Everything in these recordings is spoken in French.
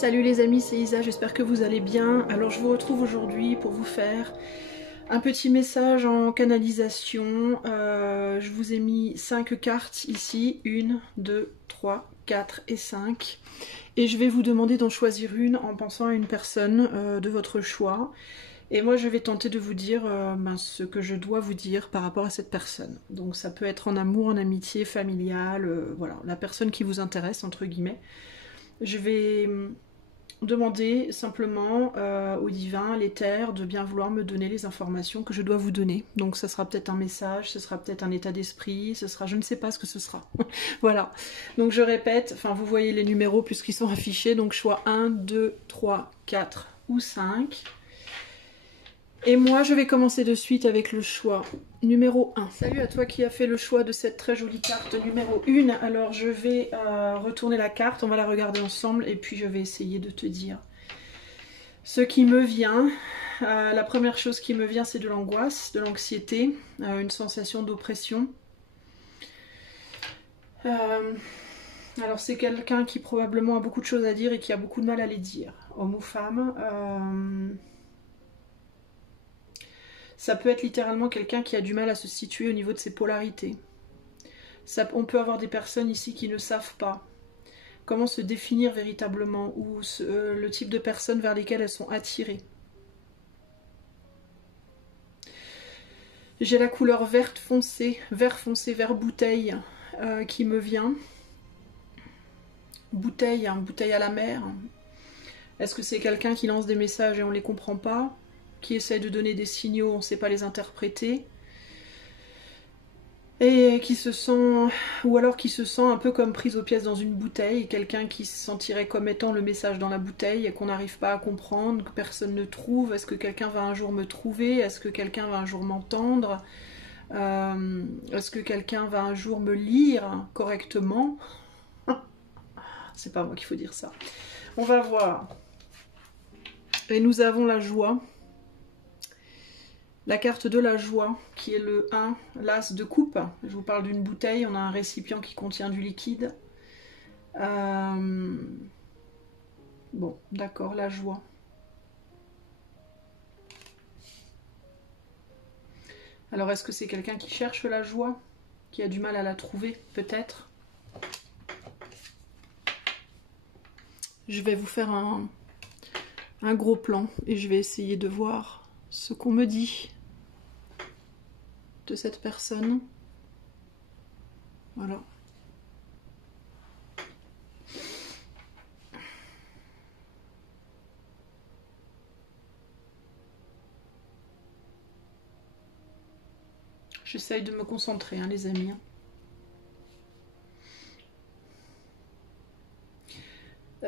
Salut les amis, c'est Isa, j'espère que vous allez bien. Alors je vous retrouve aujourd'hui pour vous faire un petit message en canalisation. Je vous ai mis 5 cartes ici, 1, 2, 3, 4 et 5. Et je vais vous demander d'en choisir une en pensant à une personne de votre choix. Et moi je vais tenter de vous dire ce que je dois vous dire par rapport à cette personne. Donc ça peut être en amour, en amitié, familial, voilà, la personne qui vous intéresse entre guillemets. Je vais demander simplement au divin, à l'éther, de bien vouloir me donner les informations que je dois vous donner. Donc ça sera peut-être un message, ce sera peut-être un état d'esprit, ce sera, je ne sais pas ce que ce sera. Voilà. Donc je répète, enfin vous voyez les numéros puisqu'ils sont affichés, donc choix 1, 2, 3, 4 ou 5. Et moi, je vais commencer de suite avec le choix numéro 1. Salut à toi qui as fait le choix de cette très jolie carte numéro 1. Alors, je vais retourner la carte, on va la regarder ensemble et puis je vais essayer de te dire ce qui me vient. La première chose qui me vient, c'est de l'angoisse, de l'anxiété, une sensation d'oppression. Alors, c'est quelqu'un qui probablement a beaucoup de choses à dire et qui a beaucoup de mal à les dire, homme ou femme. Ça peut être littéralement quelqu'un qui a du mal à se situer au niveau de ses polarités. On peut avoir des personnes ici qui ne savent pas comment se définir véritablement ou le type de personnes vers lesquelles elles sont attirées. J'ai la couleur vert foncé, vert bouteille qui me vient. Bouteille, hein, bouteille à la mer. Est-ce que c'est quelqu'un qui lance des messages et on ne les comprend pas ? Qui essaie de donner des signaux, on ne sait pas les interpréter, et qui se sent, ou alors qui se sent un peu comme prise aux pièces dans une bouteille, quelqu'un qui se sentirait comme étant le message dans la bouteille et qu'on n'arrive pas à comprendre, que personne ne trouve. Est-ce que quelqu'un va un jour me trouver? Est-ce que quelqu'un va un jour m'entendre? Est-ce que quelqu'un va un jour me lire correctement? C'est pas moi qu'il faut dire ça. On va voir. Et nous avons la joie. La carte de la joie, qui est le 1, l'as de coupe. Je vous parle d'une bouteille, on a un récipient qui contient du liquide. Bon, d'accord, la joie. Alors, est-ce que c'est quelqu'un qui cherche la joie? Qui a du mal à la trouver, peut-être? Je vais vous faire un gros plan et je vais essayer de voir ce qu'on me dit de cette personne. Voilà. J'essaye de me concentrer, hein, les amis.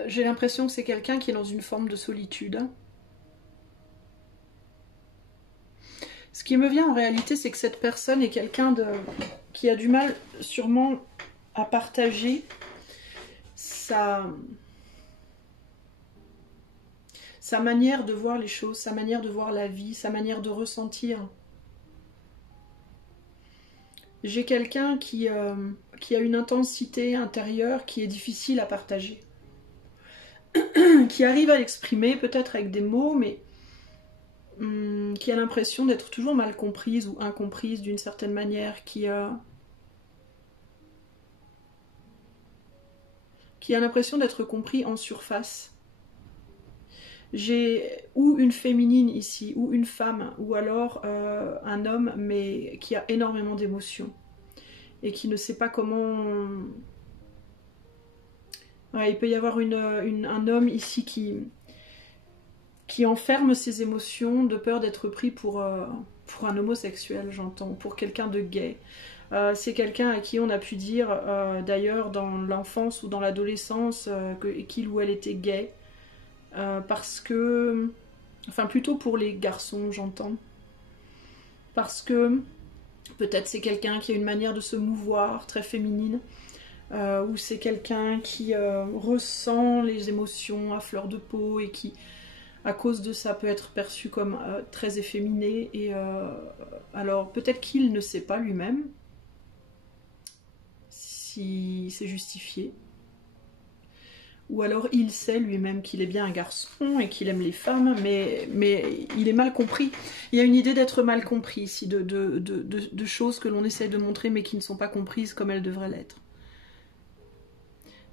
J'ai l'impression que c'est quelqu'un qui est dans une forme de solitude. Ce qui me vient en réalité, c'est que cette personne est quelqu'un qui a du mal sûrement à partager sa manière de voir les choses, sa manière de voir la vie, sa manière de ressentir. J'ai quelqu'un qui a une intensité intérieure qui est difficile à partager. Qui arrive à l'exprimer peut-être avec des mots, mais qui a l'impression d'être toujours mal comprise ou incomprise d'une certaine manière, qui a l'impression d'être compris en surface. J'ai ou une féminine ici, ou une femme, ou alors un homme, mais qui a énormément d'émotions et qui ne sait pas comment... Ouais, il peut y avoir un homme ici qui enferme ses émotions de peur d'être pris pour un homosexuel, j'entends, pour quelqu'un de gay. C'est quelqu'un à qui on a pu dire, d'ailleurs, dans l'enfance ou dans l'adolescence, qu'il ou elle était gay. Parce que... Enfin, plutôt pour les garçons, j'entends. Parce que peut-être c'est quelqu'un qui a une manière de se mouvoir très féminine. Ou c'est quelqu'un qui ressent les émotions à fleur de peau et qui, à cause de ça, peut être perçu comme très efféminé. Et alors, peut-être qu'il ne sait pas lui-même si c'est justifié. Ou alors il sait lui-même qu'il est bien un garçon et qu'il aime les femmes, mais il est mal compris. Il y a une idée d'être mal compris ici, de choses que l'on essaie de montrer mais qui ne sont pas comprises comme elles devraient l'être.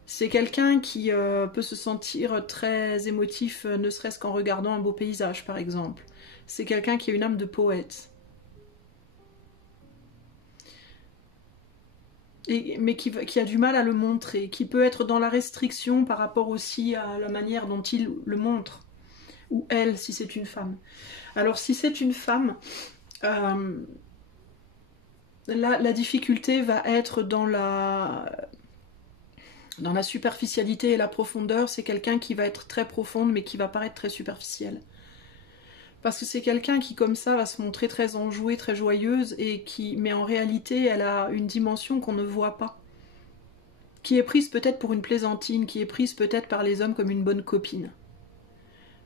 C'est quelqu'un qui peut se sentir très émotif, ne serait-ce qu'en regardant un beau paysage par exemple. C'est quelqu'un qui a une âme de poète. Mais qui a du mal à le montrer, qui peut être dans la restriction par rapport aussi à la manière dont il le montre, ou elle, si c'est une femme. Alors si c'est une femme, la difficulté va être dans la superficialité et la profondeur. C'est quelqu'un qui va être très profonde, mais qui va paraître très superficielle. Parce que c'est quelqu'un qui, comme ça, va se montrer très enjouée, très joyeuse, mais en réalité, elle a une dimension qu'on ne voit pas. Qui est prise peut-être pour une plaisantine, qui est prise peut-être par les hommes comme une bonne copine.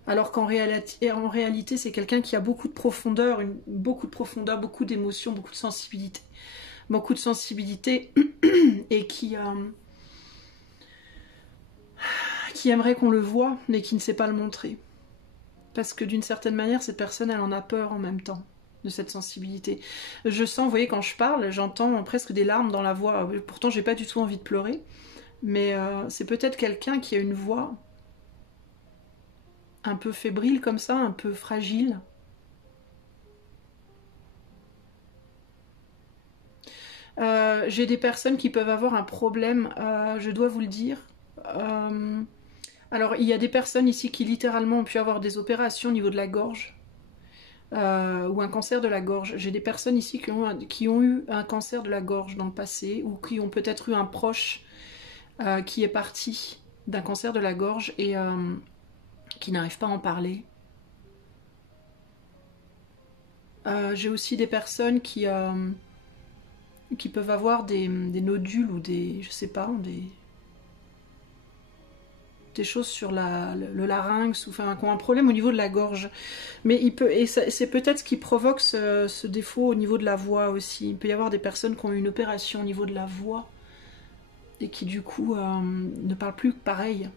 Alors qu'en réalité, c'est quelqu'un qui a beaucoup de profondeur, beaucoup d'émotions, beaucoup de sensibilité. Et qui aimerait qu'on le voie, mais qui ne sait pas le montrer. Parce que d'une certaine manière, cette personne, elle en a peur en même temps, de cette sensibilité. Je sens, vous voyez, quand je parle, j'entends presque des larmes dans la voix. Pourtant, j'ai pas du tout envie de pleurer. Mais c'est peut-être quelqu'un qui a une voix un peu fébrile comme ça, un peu fragile. J'ai des personnes qui peuvent avoir un problème, je dois vous le dire. Alors, il y a des personnes ici qui littéralement ont pu avoir des opérations au niveau de la gorge, ou un cancer de la gorge. J'ai des personnes ici qui ont eu un cancer de la gorge dans le passé, ou qui ont peut-être eu un proche qui est parti d'un cancer de la gorge et qui n'arrive pas à en parler. J'ai aussi des personnes qui peuvent avoir des nodules ou je sais pas, des choses sur le larynx, ou enfin, qui ont un problème au niveau de la gorge. Mais c'est peut-être ce qui provoque ce défaut au niveau de la voix aussi. Il peut y avoir des personnes qui ont eu une opération au niveau de la voix et qui du coup ne parlent plus pareil.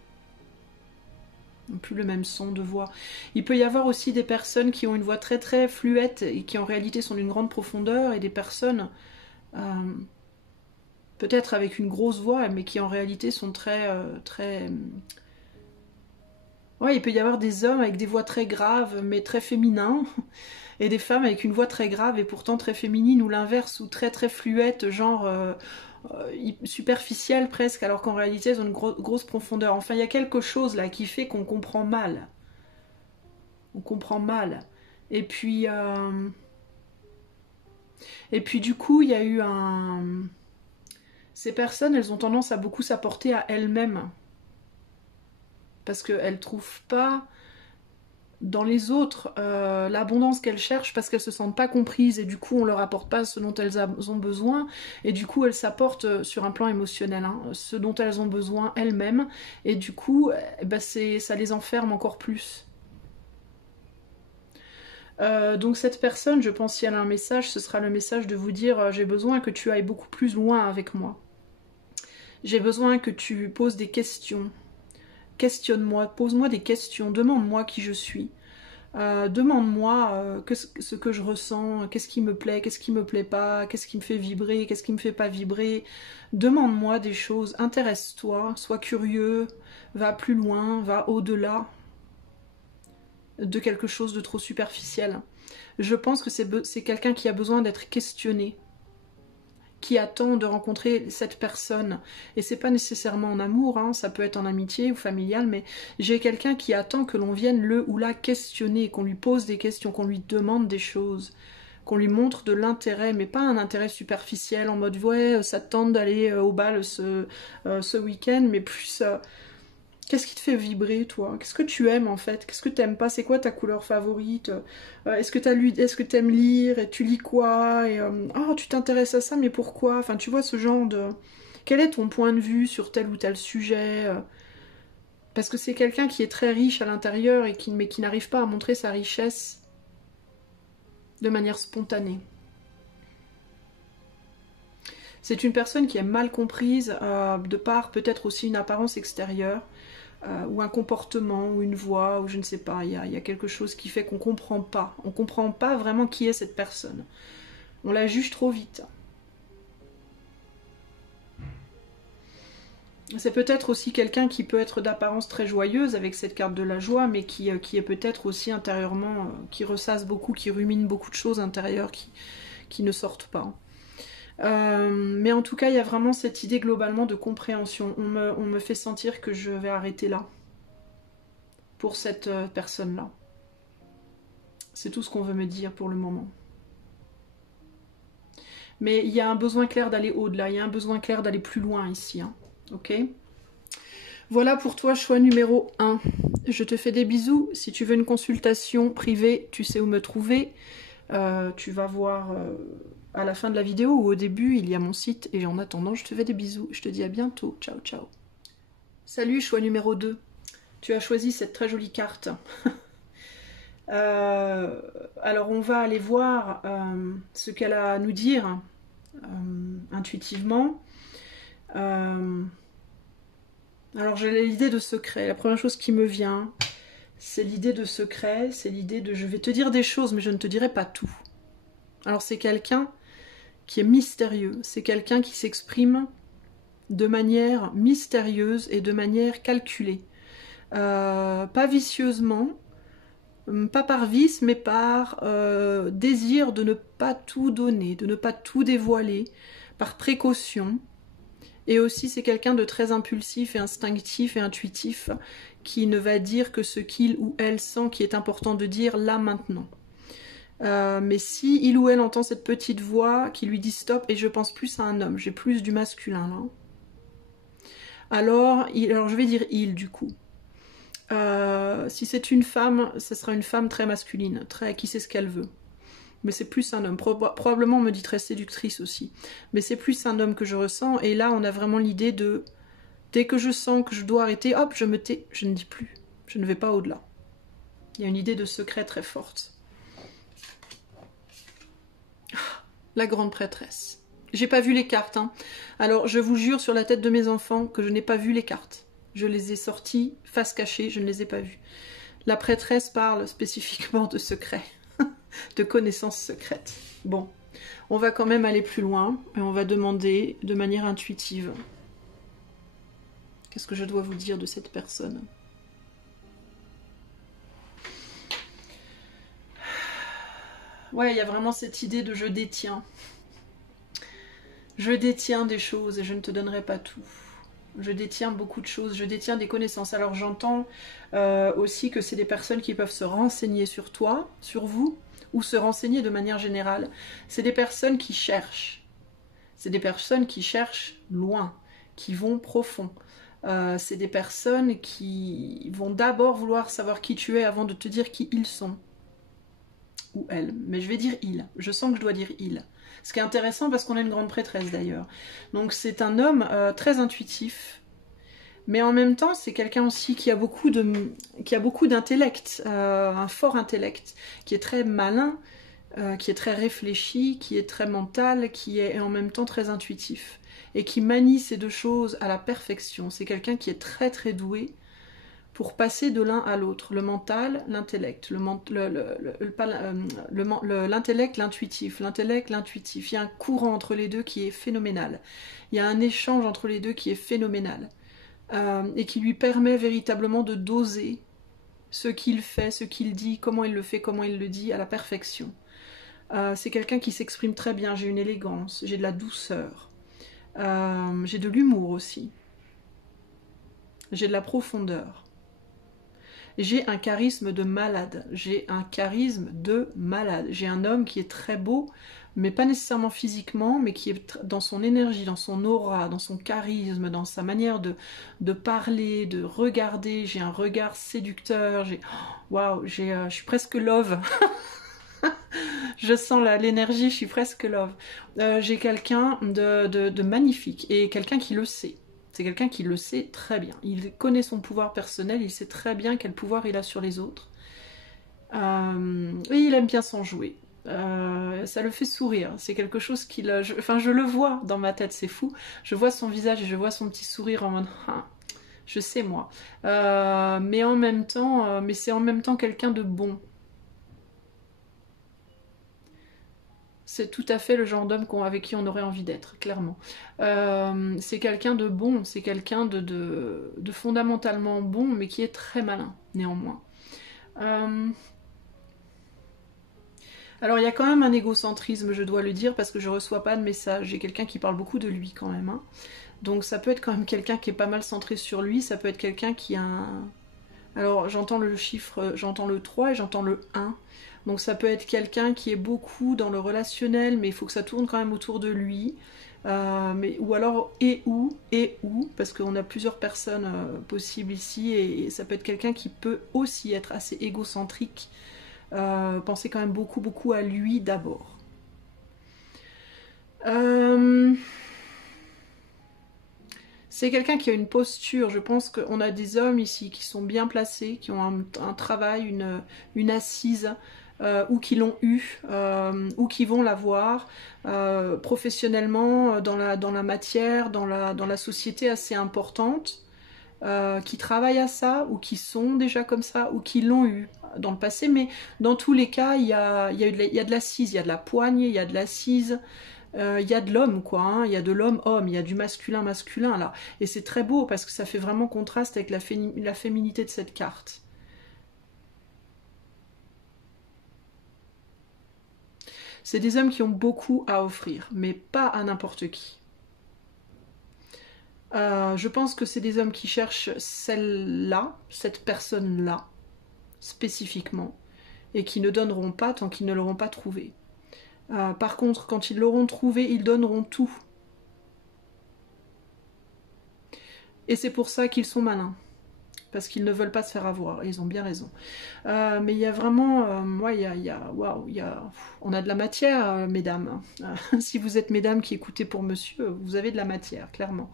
N'ont plus le même son de voix. Il peut y avoir aussi des personnes qui ont une voix très très fluette et qui en réalité sont d'une grande profondeur, et des personnes peut-être avec une grosse voix mais qui en réalité sont très ouais, il peut y avoir des hommes avec des voix très graves mais très féminins, et des femmes avec une voix très grave et pourtant très féminine, ou l'inverse, ou très très fluette, genre superficielle presque, alors qu'en réalité elles ont une grosse profondeur. Enfin, il y a quelque chose là qui fait qu'on comprend mal. On comprend mal. Et puis du coup, il y a eu ces personnes, elles ont tendance à beaucoup s'apporter à elles-mêmes. Parce qu'elles ne trouvent pas dans les autres l'abondance qu'elles cherchent, parce qu'elles ne se sentent pas comprises, et du coup on ne leur apporte pas ce dont elles ont besoin, et du coup elles s'apportent sur un plan émotionnel, hein, ce dont elles ont besoin elles-mêmes, et du coup ça les enferme encore plus. Donc cette personne, je pense, si elle a un message, ce sera le message de vous dire j'ai besoin que tu ailles beaucoup plus loin avec moi. J'ai besoin que tu poses des questions. Questionne-moi, pose-moi des questions, demande-moi qui je suis. Demande-moi ce que je ressens, qu'est-ce qui me plaît pas, qu'est-ce qui me fait vibrer, qu'est-ce qui me fait pas vibrer. Demande-moi des choses, intéresse-toi, sois curieux, va plus loin, va au-delà de quelque chose de trop superficiel. Je pense que c'est quelqu'un qui a besoin d'être questionné, qui attend de rencontrer cette personne. Et c'est pas nécessairement en amour, hein, ça peut être en amitié ou familial, mais j'ai quelqu'un qui attend que l'on vienne le ou la questionner, qu'on lui pose des questions, qu'on lui demande des choses, qu'on lui montre de l'intérêt, mais pas un intérêt superficiel en mode ouais, ça te tente d'aller au bal ce week-end, mais plus qu'est-ce qui te fait vibrer, toi? Qu'est-ce que tu aimes, en fait? Qu'est-ce que t'aimes pas? C'est quoi ta couleur favorite? Est-ce que t'aimes lire? Et tu lis quoi? Et oh, tu t'intéresses à ça, mais pourquoi? Enfin, tu vois, ce genre de... Quel est ton point de vue sur tel ou tel sujet? Parce que c'est quelqu'un qui est très riche à l'intérieur, mais qui n'arrive pas à montrer sa richesse de manière spontanée. C'est une personne qui est mal comprise, de par peut-être aussi une apparence extérieure. ou un comportement, ou une voix, ou je ne sais pas, il y a quelque chose qui fait qu'on comprend pas. On comprend pas vraiment qui est cette personne. On la juge trop vite. C'est peut-être aussi quelqu'un qui peut être d'apparence très joyeuse avec cette carte de la joie, mais qui est peut-être aussi intérieurement, qui ressasse beaucoup, qui rumine beaucoup de choses intérieures qui ne sortent pas. Mais en tout cas, il y a vraiment cette idée globalement de compréhension. On me fait sentir que je vais arrêter là, pour cette personne-là. C'est tout ce qu'on veut me dire pour le moment. Mais il y a un besoin clair d'aller au-delà, il y a un besoin clair d'aller plus loin ici, hein. Ok. Voilà pour toi, choix numéro 1. Je te fais des bisous. Si tu veux une consultation privée, tu sais où me trouver. Tu vas voir à la fin de la vidéo ou au début, il y a mon site. Et en attendant, je te fais des bisous. Je te dis à bientôt. Ciao, ciao. Salut, choix numéro 2. Tu as choisi cette très jolie carte. Alors, on va aller voir ce qu'elle a à nous dire intuitivement. Alors j'ai l'idée de secret. La première chose qui me vient, c'est l'idée de secret, c'est l'idée de je vais te dire des choses, mais je ne te dirai pas tout. Alors c'est quelqu'un qui est mystérieux, c'est quelqu'un qui s'exprime de manière mystérieuse et de manière calculée. Pas vicieusement, pas par vice, mais par désir de ne pas tout donner, de ne pas tout dévoiler, par précaution. Et aussi, c'est quelqu'un de très impulsif et instinctif et intuitif qui ne va dire que ce qu'il ou elle sent qui est important de dire là, maintenant. Mais si il ou elle entend cette petite voix qui lui dit stop, et je pense plus à un homme, j'ai plus du masculin là. Alors je vais dire il du coup. Si c'est une femme, ce sera une femme très masculine, qui sait ce qu'elle veut. Mais c'est plus un homme. Probablement on me dit très séductrice aussi. Mais c'est plus un homme que je ressens. Et là, on a vraiment l'idée de... Dès que je sens que je dois arrêter, hop, je me tais. Je ne dis plus. Je ne vais pas au-delà. Il y a une idée de secret très forte. La grande prêtresse. J'ai pas vu les cartes, hein. Alors, je vous jure sur la tête de mes enfants que je n'ai pas vu les cartes. Je les ai sorties face cachée, je ne les ai pas vues. La prêtresse parle spécifiquement de secret. De connaissances secrètes. Bon, on va quand même aller plus loin et on va demander de manière intuitive. Qu'est-ce que je dois vous dire de cette personne? Ouais, il y a vraiment cette idée de je détiens. Je détiens des choses et je ne te donnerai pas tout. Je détiens beaucoup de choses, je détiens des connaissances. Alors j'entends aussi que c'est des personnes qui peuvent se renseigner sur toi, sur vous, ou se renseigner de manière générale. C'est des personnes qui cherchent. C'est des personnes qui cherchent loin, qui vont profond. C'est des personnes qui vont d'abord vouloir savoir qui tu es avant de te dire qui ils sont. Ou elles. Mais je vais dire il. Je sens que je dois dire il. Ce qui est intéressant parce qu'on a une grande prêtresse d'ailleurs. Donc c'est un homme très intuitif. Mais en même temps, c'est quelqu'un aussi qui a beaucoup d'intellect, un fort intellect, qui est très malin, qui est très réfléchi, qui est très mental, qui est en même temps très intuitif. Et qui manie ces deux choses à la perfection. C'est quelqu'un qui est très très doué pour passer de l'un à l'autre. Le mental, l'intellect. L'intellect, l'intuitif. L'intellect, l'intuitif. Il y a un courant entre les deux qui est phénoménal. Il y a un échange entre les deux qui est phénoménal. Et qui lui permet véritablement de doser ce qu'il fait, ce qu'il dit, comment il le fait, comment il le dit, à la perfection. C'est quelqu'un qui s'exprime très bien, j'ai une élégance, j'ai de la douceur, j'ai de l'humour aussi, j'ai de la profondeur, j'ai un charisme de malade, j'ai un homme qui est très beau, mais pas nécessairement physiquement, mais qui est dans son énergie, dans son aura, dans son charisme, dans sa manière de parler, de regarder. J'ai un regard séducteur, waouh, je suis presque love. Je sens l'énergie, je suis presque love. J'ai quelqu'un de magnifique, et quelqu'un qui le sait. C'est quelqu'un qui le sait très bien. Il connaît son pouvoir personnel, il sait très bien quel pouvoir il a sur les autres. Et il aime bien s'en jouer. Ça le fait sourire, c'est quelque chose je le vois dans ma tête, c'est fou. Je vois son visage et je vois son petit sourire en mode je sais moi. Mais en même temps, mais c'est en même temps quelqu'un de bon. C'est tout à fait le genre d'homme avec qui on aurait envie d'être, clairement. C'est quelqu'un de bon, c'est quelqu'un de fondamentalement bon, mais qui est très malin, néanmoins. Alors il y a quand même un égocentrisme, je dois le dire, parce que je reçois pas de messages. J'ai quelqu'un qui parle beaucoup de lui quand même. Hein. Donc ça peut être quand même quelqu'un qui est pas mal centré sur lui, ça peut être quelqu'un qui a un... Alors j'entends le chiffre, j'entends le 3 et j'entends le 1. Donc ça peut être quelqu'un qui est beaucoup dans le relationnel, mais il faut que ça tourne quand même autour de lui. Ou alors et où, parce qu'on a plusieurs personnes possibles ici, et ça peut être quelqu'un qui peut aussi être assez égocentrique, penser quand même beaucoup à lui d'abord. C'est quelqu'un qui a une posture, je pense qu'on a des hommes ici qui sont bien placés, qui ont un travail, une assise, ou qui l'ont eu, ou qui vont l'avoir, professionnellement, dans la matière, dans la société assez importante, qui travaillent à ça, ou qui sont déjà comme ça, ou qui l'ont eu dans le passé, mais dans tous les cas, il y a de l'assise, il y a de la poigne, il y a de l'assise, il y a de l'homme, quoi, hein, il y a de l'homme-homme, il y a du masculin là. Et c'est très beau parce que ça fait vraiment contraste avec la féminité de cette carte. C'est des hommes qui ont beaucoup à offrir, mais pas à n'importe qui. Je pense que c'est des hommes qui cherchent celle-là, cette personne-là, spécifiquement, et qui ne donneront pas tant qu'ils ne l'auront pas trouvée. Par contre, quand ils l'auront trouvé, ils donneront tout. Et c'est pour ça qu'ils sont malins. Parce qu'ils ne veulent pas se faire avoir. Et ils ont bien raison. Mais il y a vraiment... on a de la matière, mesdames. Si vous êtes mesdames qui écoutez pour monsieur, vous avez de la matière, clairement.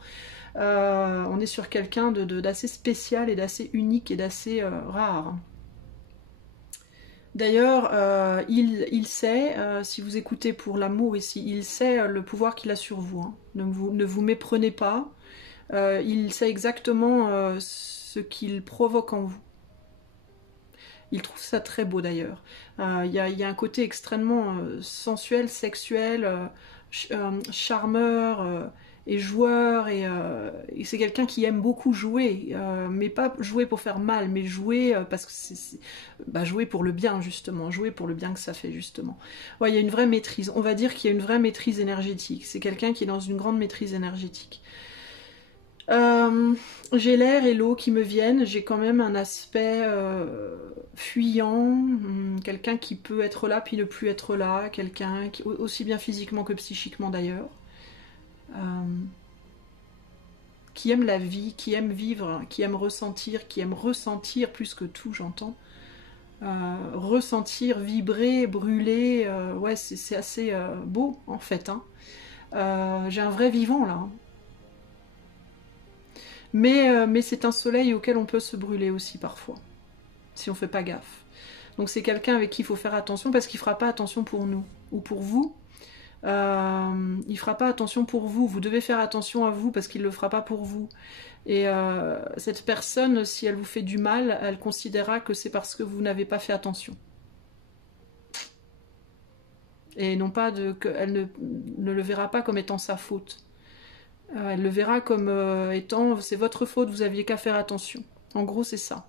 On est sur quelqu'un d'assez spécial et d'assez unique et d'assez rare. D'ailleurs, il sait, si vous écoutez pour l'amour ici, il sait le pouvoir qu'il a sur vous. Hein. Ne vous méprenez pas. Il sait exactement ce qu'il provoque en vous. Il trouve ça très beau d'ailleurs. Il y a un côté extrêmement sensuel, sexuel, charmeur et joueur. Et c'est quelqu'un qui aime beaucoup jouer. Mais pas jouer pour faire mal, mais jouer parce que jouer pour le bien justement. Jouer pour le bien que ça fait justement. Ouais, il y a une vraie maîtrise. On va dire qu'il y a une vraie maîtrise énergétique. C'est quelqu'un qui est dans une grande maîtrise énergétique. J'ai l'air et l'eau qui me viennent, j'ai quand même un aspect fuyant, quelqu'un qui peut être là puis ne plus être là, quelqu'un qui, aussi bien physiquement que psychiquement d'ailleurs, qui aime la vie, qui aime vivre, qui aime ressentir plus que tout, j'entends. Ressentir, vibrer, brûler, ouais c'est assez beau en fait. Hein. J'ai un vrai vivant là. Hein. Mais c'est un soleil auquel on peut se brûler aussi parfois, si on ne fait pas gaffe. Donc c'est quelqu'un avec qui il faut faire attention parce qu'il ne fera pas attention pour nous ou pour vous. Il ne fera pas attention pour vous. Vous devez faire attention à vous parce qu'il ne le fera pas pour vous. Et cette personne, si elle vous fait du mal, elle considérera que c'est parce que vous n'avez pas fait attention. Et non pas qu'elle ne le verra pas comme étant sa faute. Elle le verra comme étant c'est votre faute, vous aviez qu'à faire attention. En gros, c'est ça.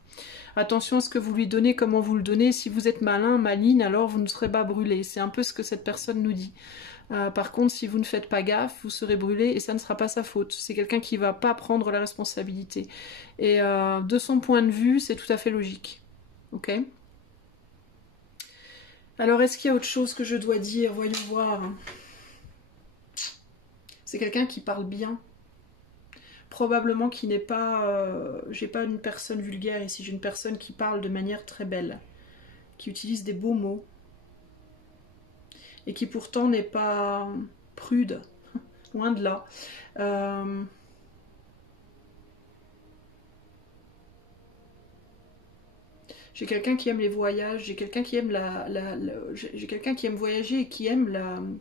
Attention à ce que vous lui donnez, comment vous le donnez. Si vous êtes malin, maligne, alors vous ne serez pas brûlé. C'est un peu ce que cette personne nous dit. Par contre, si vous ne faites pas gaffe, vous serez brûlé et ça ne sera pas sa faute. C'est quelqu'un qui ne va pas prendre la responsabilité. Et de son point de vue, c'est tout à fait logique. Ok ? Alors, est-ce qu'il y a autre chose que je dois dire ? Voyons voir. C'est quelqu'un qui parle bien. Probablement qui n'est pas... j'ai pas une personne vulgaire ici, j'ai une personne qui parle de manière très belle, qui utilise des beaux mots, et qui pourtant n'est pas prude, loin de là. J'ai quelqu'un qui aime les voyages, j'ai quelqu'un qui aime j'ai quelqu'un qui aime voyager et qui aime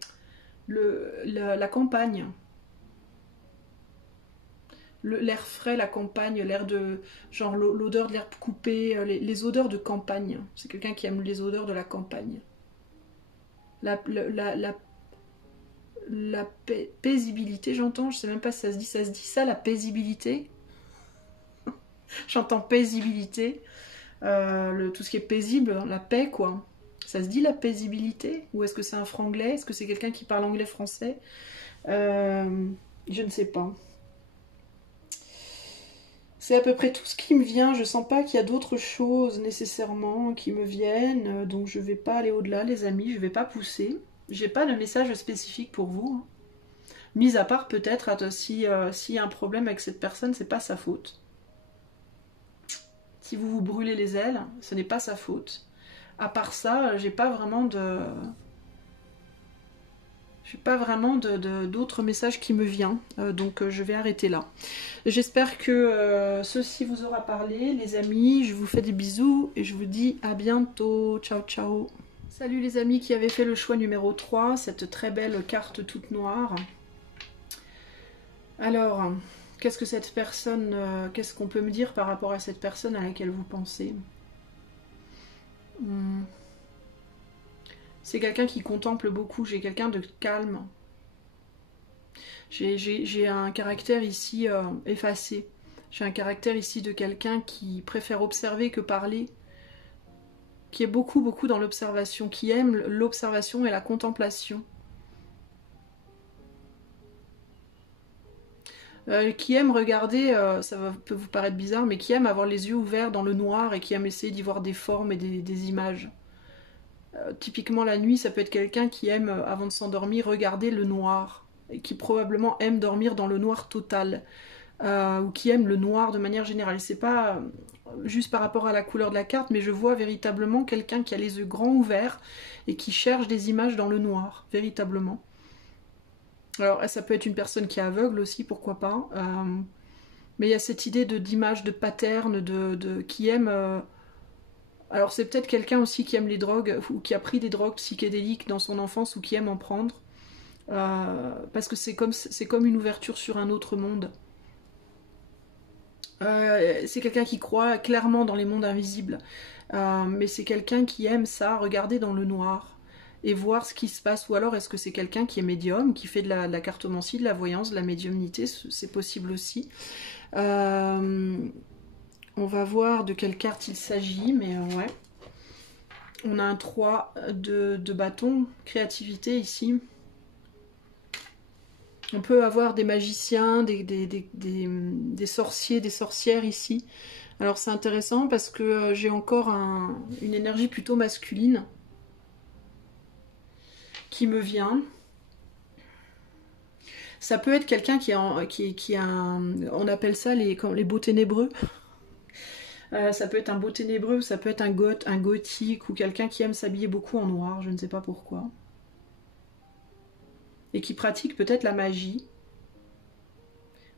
la campagne. l'air frais, la campagne, l'air de... genre l'odeur de l'herbe coupée, les odeurs de campagne. C'est quelqu'un qui aime les odeurs de la campagne. La paisibilité, j'entends, je sais même pas si ça se dit ça, la paisibilité. J'entends paisibilité, tout ce qui est paisible, la paix quoi. Ça se dit la paisibilité? Ou est-ce que c'est un franglais? Est-ce que c'est quelqu'un qui parle anglais-français? Je ne sais pas. C'est à peu près tout ce qui me vient. Je sens pas qu'il y a d'autres choses nécessairement qui me viennent. Donc je vais pas aller au-delà les amis, je vais pas pousser. J'ai pas de message spécifique pour vous. Mis à part peut-être s'il y a un problème avec cette personne, c'est pas sa faute. Si vous vous brûlez les ailes, ce n'est pas sa faute. À part ça, j'ai pas vraiment d'autres messages qui me viennent, donc je vais arrêter là. J'espère que ceci vous aura parlé, les amis. Je vous fais des bisous et je vous dis à bientôt. Ciao, ciao. Salut les amis qui avaient fait le choix numéro 3, cette très belle carte toute noire. Alors, qu'est-ce que cette personne, qu'est-ce qu'on peut me dire par rapport à cette personne à laquelle vous pensez? C'est quelqu'un qui contemple beaucoup, j'ai quelqu'un de calme. J'ai un caractère ici effacé. J'ai un caractère ici de quelqu'un qui préfère observer que parler. Qui est beaucoup dans l'observation, qui aime l'observation et la contemplation. Qui aime regarder, peut vous paraître bizarre, mais qui aime avoir les yeux ouverts dans le noir et qui aime essayer d'y voir des formes et des images. Typiquement la nuit, ça peut être quelqu'un qui aime, avant de s'endormir, regarder le noir, et qui probablement aime dormir dans le noir total, ou qui aime le noir de manière générale. C'est pas juste par rapport à la couleur de la carte, mais je vois véritablement quelqu'un qui a les yeux grands ouverts et qui cherche des images dans le noir, véritablement. Alors ça peut être une personne qui est aveugle aussi, pourquoi pas. Mais il y a cette idée d'image, de pattern, qui aime... alors c'est peut-être quelqu'un aussi qui aime les drogues, ou qui a pris des drogues psychédéliques dans son enfance, ou qui aime en prendre. Parce que c'est comme une ouverture sur un autre monde. C'est quelqu'un qui croit clairement dans les mondes invisibles. Mais c'est quelqu'un qui aime ça, regarder dans le noir. Et voir ce qui se passe, ou alors est-ce que c'est quelqu'un qui est médium, qui fait de la cartomancie, de la voyance, de la médiumnité, c'est possible aussi. On va voir de quelle carte il s'agit, mais ouais. On a un 3 de bâton, créativité ici. On peut avoir des magiciens, des sorciers, des sorcières ici. Alors c'est intéressant parce que j'ai encore une énergie plutôt masculine qui me vient. Ça peut être quelqu'un qui a on appelle ça les beaux ténébreux. Ça peut être un beau ténébreux, ça peut être un gothique, ou quelqu'un qui aime s'habiller beaucoup en noir, je ne sais pas pourquoi. Et qui pratique peut-être la magie.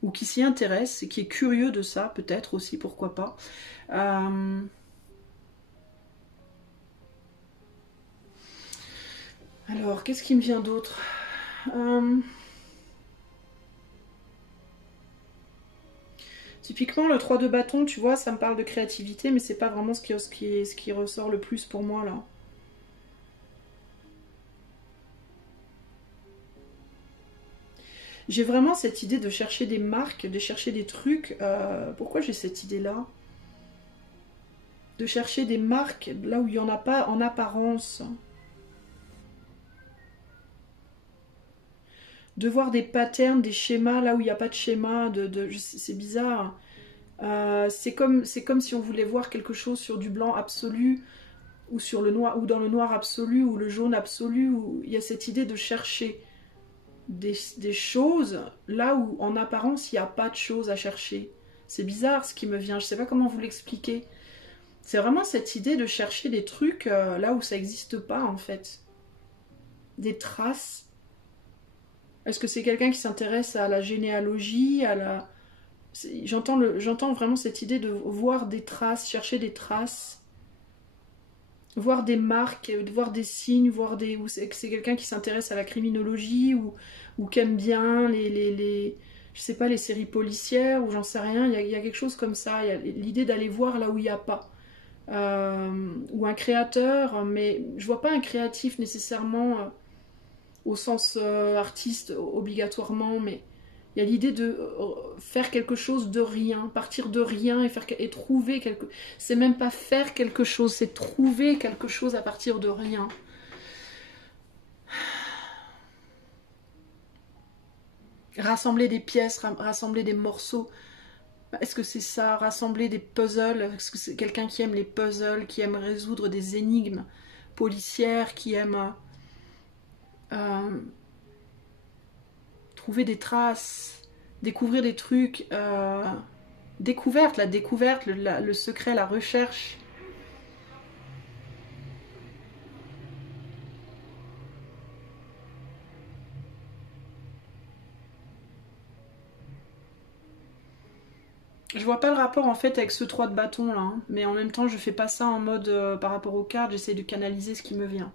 Ou qui s'y intéresse, et qui est curieux de ça, peut-être aussi, pourquoi pas. Alors, qu'est-ce qui me vient d'autre? Typiquement, le 3 de bâton, tu vois, ça me parle de créativité, mais c'est pas vraiment ce qui ressort le plus pour moi, là. J'ai vraiment cette idée de chercher des marques, de chercher des trucs. Pourquoi j'ai cette idée-là? De chercher des marques là où il n'y en a pas en apparence. De voir des patterns, des schémas là où il n'y a pas de schéma. C'est bizarre. C'est comme si on voulait voir quelque chose sur du blanc absolu, ou sur le noir, ou dans le noir absolu, ou le jaune absolu. Où il y a cette idée de chercher des choses là où en apparence il n'y a pas de choses à chercher. C'est bizarre ce qui me vient, je sais pas comment vous l'expliquer. C'est vraiment cette idée de chercher des trucs là où ça n'existe pas en fait. Des traces. Est-ce que c'est quelqu'un qui s'intéresse à la généalogie, à la... J'entends vraiment cette idée de voir des traces, chercher des traces, voir des marques, voir des signes, voir des... C'est quelqu'un qui s'intéresse à la criminologie ou qui aime bien je sais pas, les séries policières ou j'en sais rien, il y a quelque chose comme ça, il y a l'idée d'aller voir là où il n'y a pas. Ou un créateur, mais je vois pas un créatif nécessairement au sens artiste obligatoirement, mais il y a l'idée de faire quelque chose de rien, partir de rien et trouver quelque... C'est même pas faire quelque chose, c'est trouver quelque chose à partir de rien. Rassembler des pièces, rassembler des morceaux. Est-ce que c'est ça? Rassembler des puzzles? Est-ce que c'est quelqu'un qui aime les puzzles, qui aime résoudre des énigmes policières, qui aime trouver des traces, découvrir des trucs, découverte, la découverte, le secret, la recherche. Je vois pas le rapport en fait avec ce 3 de bâton là, hein. Mais en même temps je fais pas ça en mode par rapport aux cartes, j'essaie de canaliser ce qui me vient.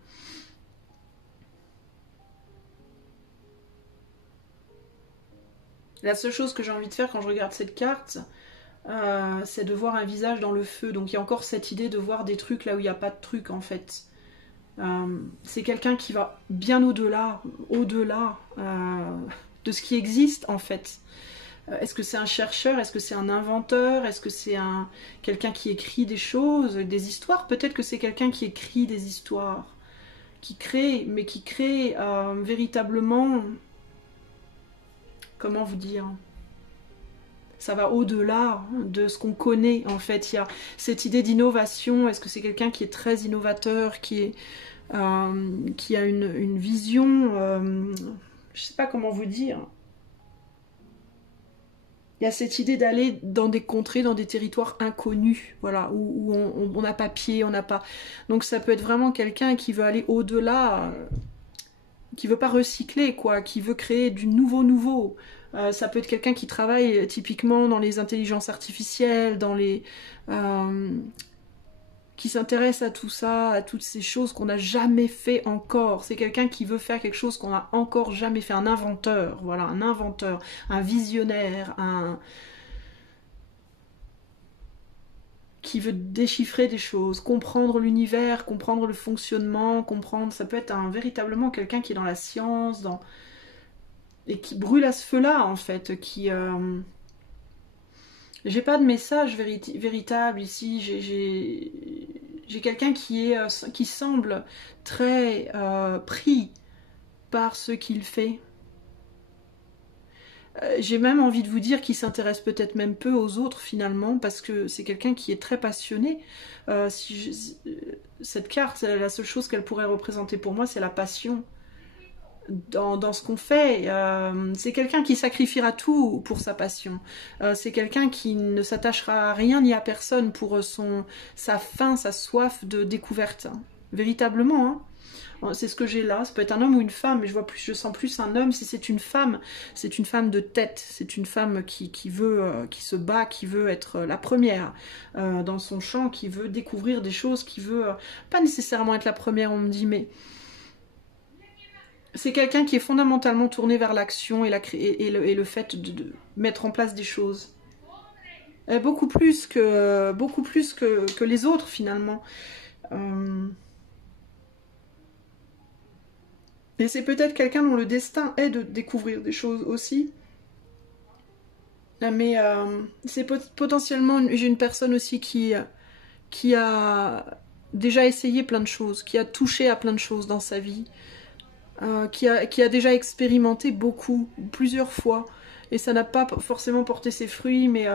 La seule chose que j'ai envie de faire quand je regarde cette carte, c'est de voir un visage dans le feu. Donc il y a encore cette idée de voir des trucs là où il n'y a pas de trucs en fait. C'est quelqu'un qui va bien au-delà, de ce qui existe en fait. Est-ce que c'est un chercheur? Est-ce que c'est un inventeur? Est-ce que c'est quelqu'un qui écrit des choses, des histoires? Peut-être que c'est quelqu'un qui écrit des histoires, qui crée, mais qui crée véritablement... Comment vous dire? Ça va au-delà de ce qu'on connaît en fait. Il y a cette idée d'innovation. Est-ce que c'est quelqu'un qui est très innovateur, qui a une vision... je sais pas comment vous dire. Il y a cette idée d'aller dans des contrées, dans des territoires inconnus, voilà, où on n'a pas pied, on n'a pas... Donc ça peut être vraiment quelqu'un qui veut aller au-delà, qui veut pas recycler, quoi, qui veut créer du nouveau. Ça peut être quelqu'un qui travaille typiquement dans les intelligences artificielles, dans les... qui s'intéresse à tout ça, à toutes ces choses qu'on n'a jamais fait encore. C'est quelqu'un qui veut faire quelque chose qu'on n'a encore jamais fait. Un inventeur, voilà, un inventeur, un visionnaire, qui veut déchiffrer des choses, comprendre l'univers, comprendre le fonctionnement, comprendre... Ça peut être véritablement quelqu'un qui est dans la science, et qui brûle à ce feu-là, en fait, qui... J'ai pas de message véritable ici, j'ai quelqu'un qui semble très pris par ce qu'il fait. J'ai même envie de vous dire qu'il s'intéresse peut-être même peu aux autres finalement, parce que c'est quelqu'un qui est très passionné. Cette carte, la seule chose qu'elle pourrait représenter pour moi, c'est la passion. Dans ce qu'on fait, c'est quelqu'un qui sacrifiera tout pour sa passion. C'est quelqu'un qui ne s'attachera à rien ni à personne pour sa faim, sa soif de découverte. Véritablement, hein. C'est ce que j'ai là. Ça peut être un homme ou une femme, mais je sens plus un homme. Si c'est une femme de tête. C'est une femme qui se bat, qui veut être la première dans son champ, qui veut découvrir des choses, qui veut pas nécessairement être la première, on me dit, mais c'est quelqu'un qui est fondamentalement tourné vers l'action et le fait de mettre en place des choses. Beaucoup plus que les autres finalement. Et c'est peut-être quelqu'un dont le destin est de découvrir des choses aussi. Mais c'est potentiellement une personne aussi qui a déjà essayé plein de choses, qui a touché à plein de choses dans sa vie. Qui a déjà expérimenté plusieurs fois, et ça n'a pas forcément porté ses fruits, mais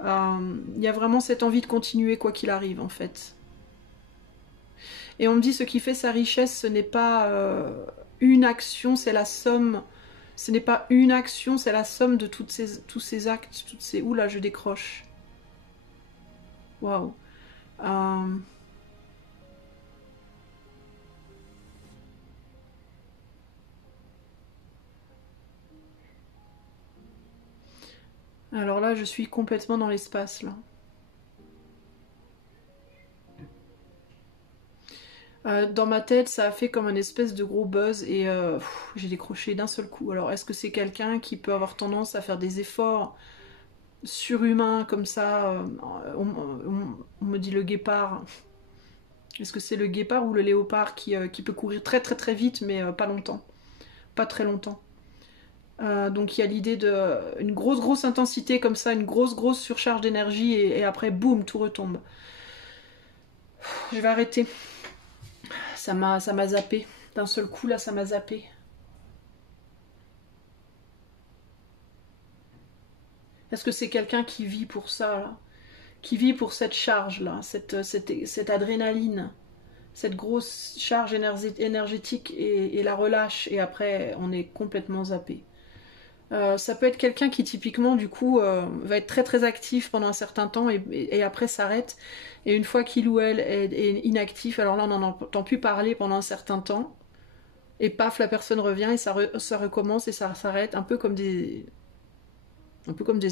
il y a vraiment cette envie de continuer quoi qu'il arrive en fait. Et on me dit ce qui fait sa richesse, ce n'est pas une action, c'est la somme. Ce n'est pas une action, c'est la somme de tous ces actes, Oula, je décroche. Waouh. Alors là, je suis complètement dans l'espace, là. Dans ma tête, ça a fait comme un espèce de gros buzz et j'ai décroché d'un seul coup. Alors, est-ce que c'est quelqu'un qui peut avoir tendance à faire des efforts surhumains comme ça on me dit le guépard. Est-ce que c'est le guépard ou le léopard qui peut courir très très très vite mais pas longtemps? Pas très longtemps. Donc il y a l'idée d'une grosse intensité comme ça, une grosse surcharge d'énergie et après boum, tout retombe. Je vais arrêter. Ça m'a zappé. D'un seul coup là, ça m'a zappé. Est-ce que c'est quelqu'un qui vit pour ça là? Qui vit pour cette charge là, cette adrénaline, cette grosse charge énergétique et la relâche et après on est complètement zappé. Ça peut être quelqu'un qui typiquement du coup va être très très actif pendant un certain temps et après s'arrête et une fois qu'il ou elle est inactif, alors là on n'en entend plus parler pendant un certain temps et paf la personne revient et ça recommence et ça s'arrête un peu comme des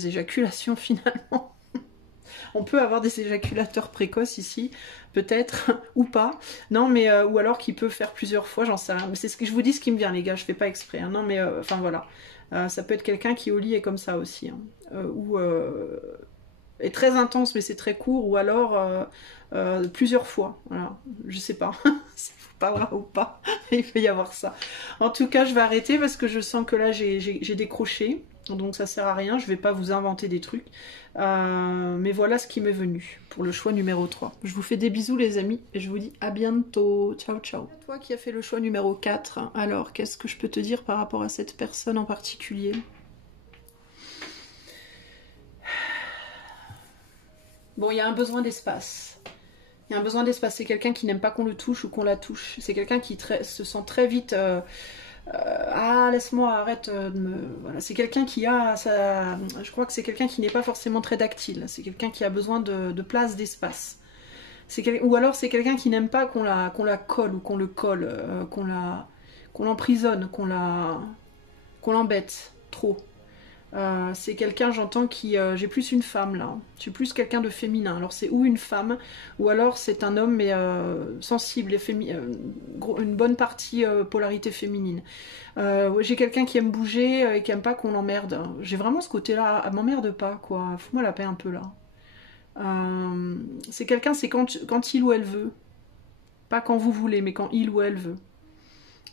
éjaculations finalement. On peut avoir des éjaculateurs précoces ici, peut-être, ou pas. Non, mais ou alors qui peut faire plusieurs fois, j'en sais rien. Mais c'est ce que je vous dis, ce qui me vient, les gars. Je fais pas exprès. Hein. Non, mais enfin voilà. Ça peut être quelqu'un qui au lit est comme ça aussi, hein. Ou est très intense, mais c'est très court. Ou alors plusieurs fois. Voilà. Je sais pas. Ça vous parlera ou pas. Il peut y avoir ça. En tout cas, je vais arrêter parce que je sens que là j'ai décroché. Donc ça sert à rien, je vais pas vous inventer des trucs. Mais voilà ce qui m'est venu pour le choix numéro 3. Je vous fais des bisous les amis et je vous dis à bientôt. Ciao ciao. Toi qui as fait le choix numéro 4, alors qu'est-ce que je peux te dire par rapport à cette personne en particulier? Bon, il y a un besoin d'espace. Il y a un besoin d'espace. C'est quelqu'un qui n'aime pas qu'on le touche ou qu'on la touche. C'est quelqu'un qui se sent très vite... ah laisse-moi, arrête de me... Voilà. C'est quelqu'un qui a... Je crois que c'est quelqu'un qui n'est pas forcément très tactile. C'est quelqu'un qui a besoin de place, d'espace. Ou alors c'est quelqu'un qui n'aime pas qu'on la colle ou qu'on le colle, qu'on l'emprisonne, qu'on l'embête trop. C'est quelqu'un, j'entends, qui... j'ai plus une femme là. J'ai plus quelqu'un de féminin. Alors c'est ou une femme, ou alors c'est un homme mais sensible et une bonne partie polarité féminine. J'ai quelqu'un qui aime bouger et qui aime pas qu'on l'emmerde. J'ai vraiment ce côté-là. Ah, m'emmerde pas, quoi. Fous-moi la paix un peu là. C'est quelqu'un, c'est quand il ou elle veut. Pas quand vous voulez, mais quand il ou elle veut.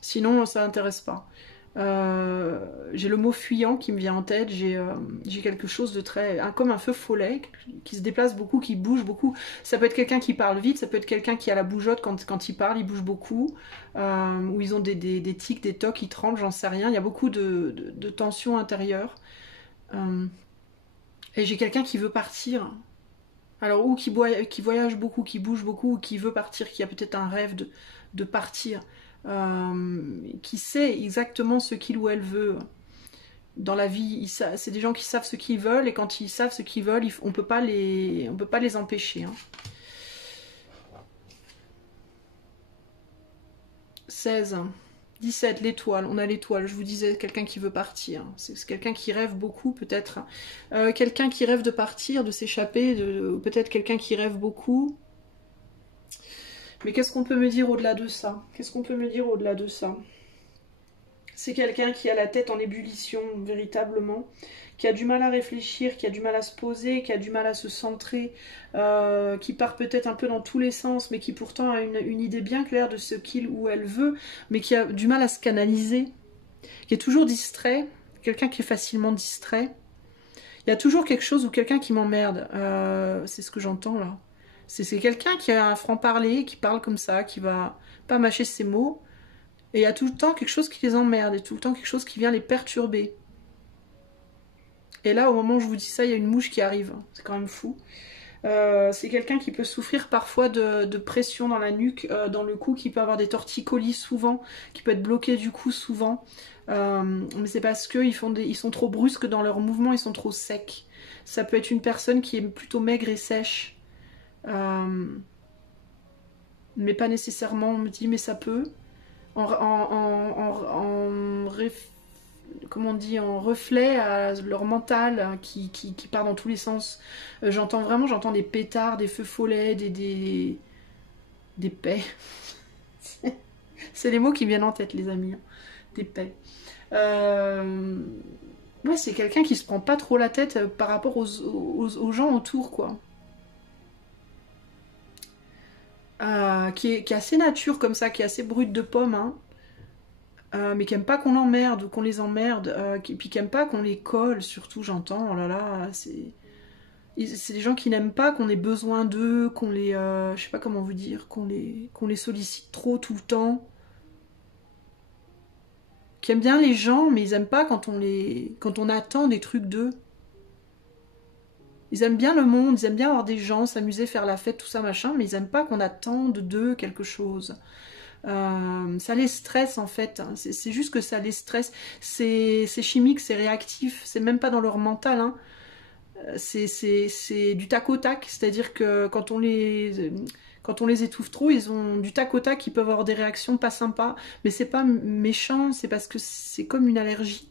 Sinon, ça n'intéresse pas. J'ai le mot fuyant qui me vient en tête, j'ai quelque chose de très... comme un feu follet qui se déplace beaucoup, qui bouge beaucoup. Ça peut être quelqu'un qui parle vite, ça peut être quelqu'un qui a la bougeotte quand il parle, il bouge beaucoup, ou ils ont des tics, des tocs, ils tremblent, j'en sais rien. Il y a beaucoup de tension intérieure. Et j'ai quelqu'un qui veut partir. Alors, ou qui voyage beaucoup, qui bouge beaucoup, ou qui veut partir, qui a peut-être un rêve de partir. Qui sait exactement ce qu'il ou elle veut dans la vie. C'est des gens qui savent ce qu'ils veulent et quand ils savent ce qu'ils veulent, on peut pas les empêcher. Hein. 16, 17, l'étoile. On a l'étoile. Je vous disais, quelqu'un qui veut partir. C'est quelqu'un qui rêve beaucoup, peut-être. Quelqu'un qui rêve de partir, de s'échapper. Peut-être quelqu'un qui rêve beaucoup. Mais qu'est-ce qu'on peut me dire au-delà de ça? Qu'est-ce qu'on peut me dire au-delà de ça? C'est quelqu'un qui a la tête en ébullition, véritablement, qui a du mal à réfléchir, qui a du mal à se poser, qui a du mal à se centrer, qui part peut-être un peu dans tous les sens, mais qui pourtant a une idée bien claire de ce qu'il ou elle veut, mais qui a du mal à se canaliser, qui est toujours distrait, quelqu'un qui est facilement distrait. Il y a toujours quelque chose ou quelqu'un qui m'emmerde, c'est ce que j'entends là. C'est quelqu'un qui a un franc-parler, qui parle comme ça, qui va pas mâcher ses mots. Et il y a tout le temps quelque chose qui les emmerde, et tout le temps quelque chose qui vient les perturber. Et là, au moment où je vous dis ça, il y a une mouche qui arrive. C'est quand même fou. C'est quelqu'un qui peut souffrir parfois de pression dans la nuque, dans le cou, qui peut avoir des torticolis souvent, qui peut être bloqué du cou souvent. Mais c'est parce qu'ils sont trop brusques dans leurs mouvements, ils sont trop secs. Ça peut être une personne qui est plutôt maigre et sèche. Mais pas nécessairement, on me dit, mais ça peut. Comment on dit, en reflet à leur mental qui part dans tous les sens. J'entends des pétards, des feux follets, des paix. C'est les mots qui viennent en tête, les amis. Hein. Des paix. Ouais, c'est quelqu'un qui se prend pas trop la tête par rapport aux gens autour, quoi. Qui est assez nature comme ça, qui est assez brute de pomme, hein. Mais qui aime pas qu'on l'emmerde, qu'on les emmerde, puis qui aime pas qu'on les colle, surtout, j'entends. Oh là là, c'est des gens qui n'aiment pas qu'on ait besoin d'eux, qu'on les, je sais pas comment vous dire, qu'on les sollicite trop tout le temps. Qui aiment bien les gens, mais ils aiment pas quand on attend des trucs d'eux. Ils aiment bien le monde, ils aiment bien avoir des gens, s'amuser, faire la fête, tout ça machin, mais ils aiment pas qu'on attende d'eux quelque chose. Ça les stresse en fait, hein. C'est juste que ça les stresse. C'est chimique, c'est réactif, c'est même pas dans leur mental, hein. C'est du tac au tac, c'est-à-dire que quand on les étouffe trop, ils ont du tac au tac, ils peuvent avoir des réactions pas sympas, mais c'est pas méchant, c'est parce que c'est comme une allergie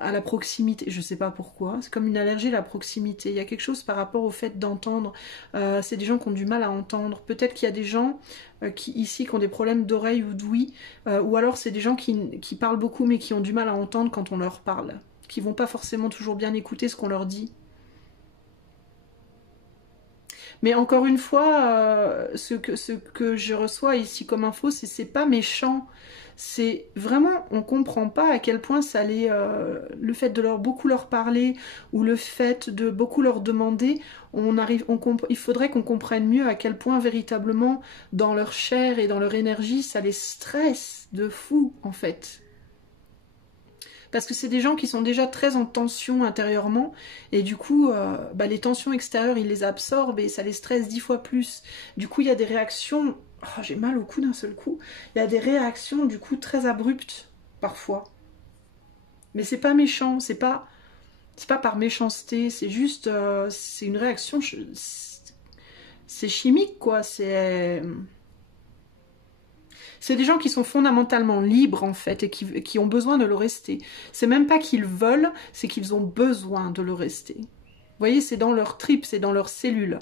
à la proximité, je sais pas pourquoi, c'est comme une allergie à la proximité, il y a quelque chose par rapport au fait d'entendre, c'est des gens qui ont du mal à entendre, peut-être qu'il y a des gens ici qui ont des problèmes d'oreille ou d'ouïe, ou alors c'est des gens qui parlent beaucoup mais qui ont du mal à entendre quand on leur parle, qui vont pas forcément toujours bien écouter ce qu'on leur dit. Mais encore une fois, ce que je reçois ici comme info, c'est pas méchant. C'est vraiment, on comprend pas à quel point ça les, le fait de beaucoup leur parler ou le fait de beaucoup leur demander, il faudrait qu'on comprenne mieux à quel point véritablement dans leur chair et dans leur énergie, ça les stresse de fou en fait. Parce que c'est des gens qui sont déjà très en tension intérieurement, et du coup, les tensions extérieures, ils les absorbent et ça les stresse 10 fois plus. Du coup, il y a des réactions... Oh, j'ai mal au cou d'un seul coup. Il y a des réactions, du coup, très abruptes, parfois. Mais c'est pas méchant, c'est pas par méchanceté, c'est juste... c'est une réaction... C'est chimique, quoi, c'est... C'est des gens qui sont fondamentalement libres en fait et qui ont besoin de le rester. C'est même pas qu'ils veulent, c'est qu'ils ont besoin de le rester. Vous voyez, c'est dans leur tripes, c'est dans leurs cellules.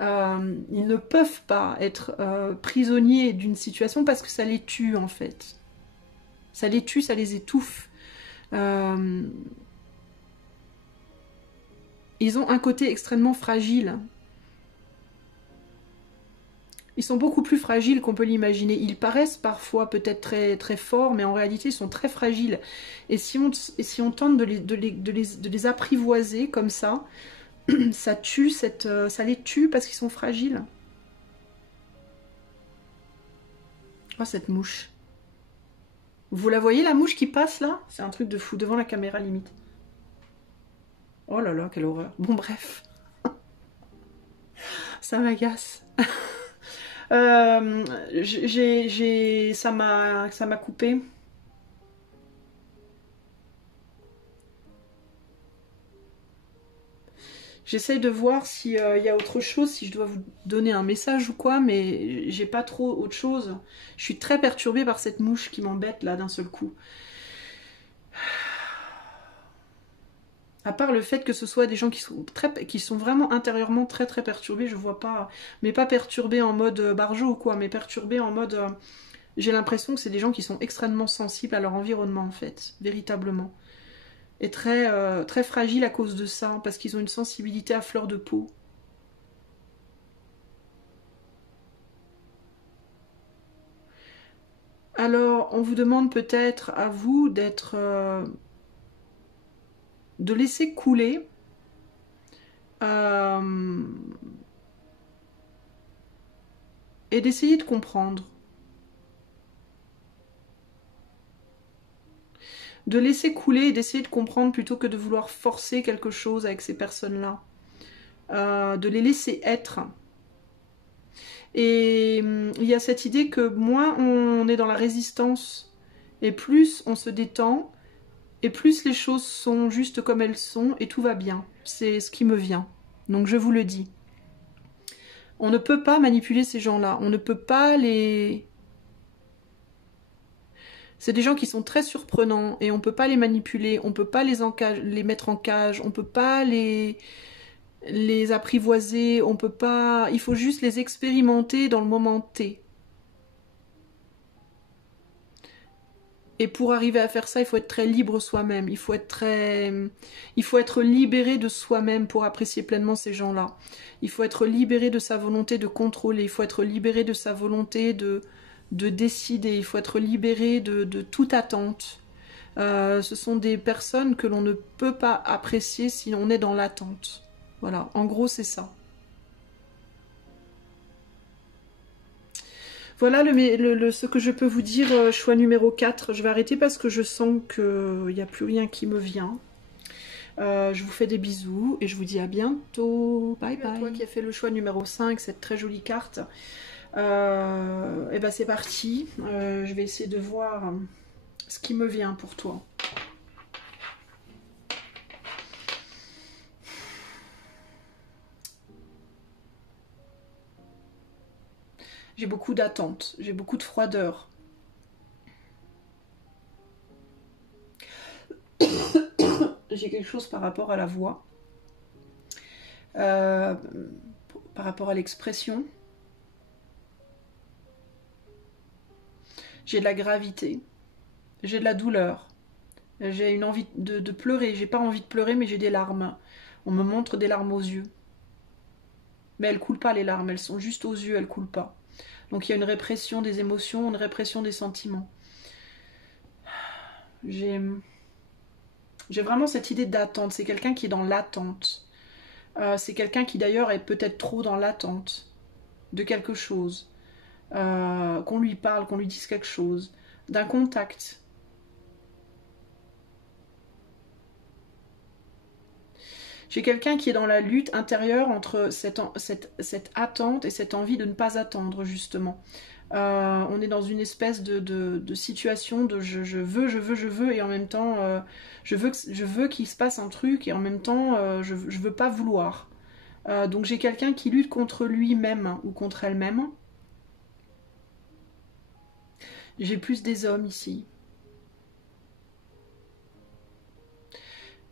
Ils ne peuvent pas être prisonniers d'une situation parce que ça les tue en fait. Ça les tue, ça les étouffe. Ils ont un côté extrêmement fragile. Ils sont beaucoup plus fragiles qu'on peut l'imaginer. Ils paraissent parfois peut-être très, très forts, mais en réalité, ils sont très fragiles. Et si on tente de les apprivoiser comme ça, ça les tue parce qu'ils sont fragiles. Oh, cette mouche. Vous la voyez, la mouche qui passe là? C'est un truc de fou, devant la caméra limite. Oh là là, quelle horreur. Bon, bref. Ça m'agace. Ça m'a coupé. J'essaye de voir s'il y a autre chose, si je dois vous donner un message ou quoi, mais j'ai pas trop autre chose. Je suis très perturbée par cette mouche qui m'embête là d'un seul coup. À part le fait que ce soit des gens qui sont vraiment intérieurement très très perturbés, je vois pas, mais pas perturbés en mode barjot ou quoi, mais perturbés en mode, j'ai l'impression que c'est des gens qui sont extrêmement sensibles à leur environnement en fait, véritablement. Et très, très fragiles à cause de ça, parce qu'ils ont une sensibilité à fleur de peau. Alors, on vous demande peut-être à vous d'être... de laisser couler et d'essayer de comprendre. De laisser couler et d'essayer de comprendre plutôt que de vouloir forcer quelque chose avec ces personnes-là. De les laisser être. Et il y a cette idée que moins on est dans la résistance et plus on se détend et plus les choses sont justes comme elles sont et tout va bien. C'est ce qui me vient. Donc je vous le dis. On ne peut pas manipuler ces gens-là. On ne peut pas les... C'est des gens qui sont très surprenants et on ne peut pas les manipuler, on ne peut pas les mettre en cage, on ne peut pas les apprivoiser, on peut pas... Il faut juste les expérimenter dans le moment T. Et pour arriver à faire ça, il faut être très libre soi-même. Il faut être libéré de soi-même pour apprécier pleinement ces gens-là. Il faut être libéré de sa volonté de contrôler. Il faut être libéré de sa volonté de décider. Il faut être libéré de toute attente. Ce sont des personnes que l'on ne peut pas apprécier si on est dans l'attente. Voilà, en gros, c'est ça. Voilà ce que je peux vous dire, choix numéro 4. Je vais arrêter parce que je sens qu'il n'y a plus rien qui me vient. Je vous fais des bisous et je vous dis à bientôt. Bye bye. Toi qui as fait le choix numéro 5, cette très jolie carte. Et ben c'est parti. Je vais essayer de voir ce qui me vient pour toi. J'ai beaucoup d'attentes, j'ai beaucoup de froideur. J'ai quelque chose par rapport à la voix, par rapport à l'expression. J'ai de la gravité, j'ai de la douleur, j'ai une envie de pleurer. J'ai pas envie de pleurer, mais j'ai des larmes. On me montre des larmes aux yeux. Mais elles coulent pas les larmes, elles sont juste aux yeux, elles coulent pas. Donc il y a une répression des émotions, une répression des sentiments. J'ai vraiment cette idée d'attente. C'est quelqu'un qui est dans l'attente. C'est quelqu'un qui d'ailleurs est peut-être trop dans l'attente de quelque chose. Qu'on lui parle, qu'on lui dise quelque chose. D'un contact. J'ai quelqu'un qui est dans la lutte intérieure entre cette attente et cette envie de ne pas attendre, justement. On est dans une espèce de situation de je veux, et en même temps, je veux qu'il se passe un truc, et en même temps, je veux pas vouloir. Donc j'ai quelqu'un qui lutte contre lui-même ou contre elle-même. J'ai plus des hommes ici.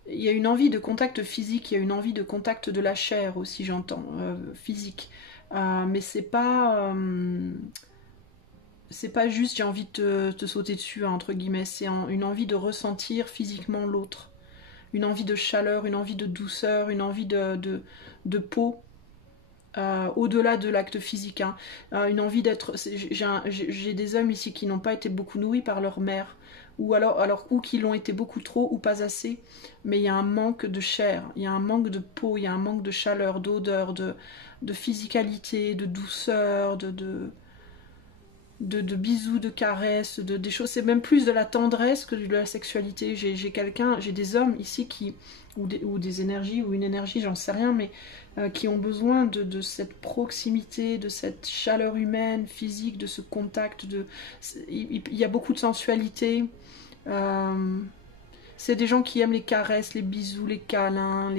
Il y a une envie de contact physique, il y a une envie de contact de la chair aussi, j'entends, physique. Mais c'est pas juste j'ai envie de te sauter dessus, hein, entre guillemets. C'est une envie de ressentir physiquement l'autre. Une envie de chaleur, une envie de douceur, une envie de peau. Au-delà de l'acte physique, hein. Une envie d'être... J'ai des hommes ici qui n'ont pas été beaucoup nourris par leur mère, ou ou qui l'ont été beaucoup trop ou pas assez, mais il y a un manque de chair, il y a un manque de peau, il y a un manque de chaleur, d'odeur, de physicalité, de douceur, de bisous, de caresses, des choses. C'est même plus de la tendresse que de la sexualité. J'ai des hommes ici ou des énergies, ou une énergie, j'en sais rien, mais qui ont besoin de cette proximité, de cette chaleur humaine, physique, de ce contact. Il y a beaucoup de sensualité. C'est des gens qui aiment les caresses, les bisous, les câlins,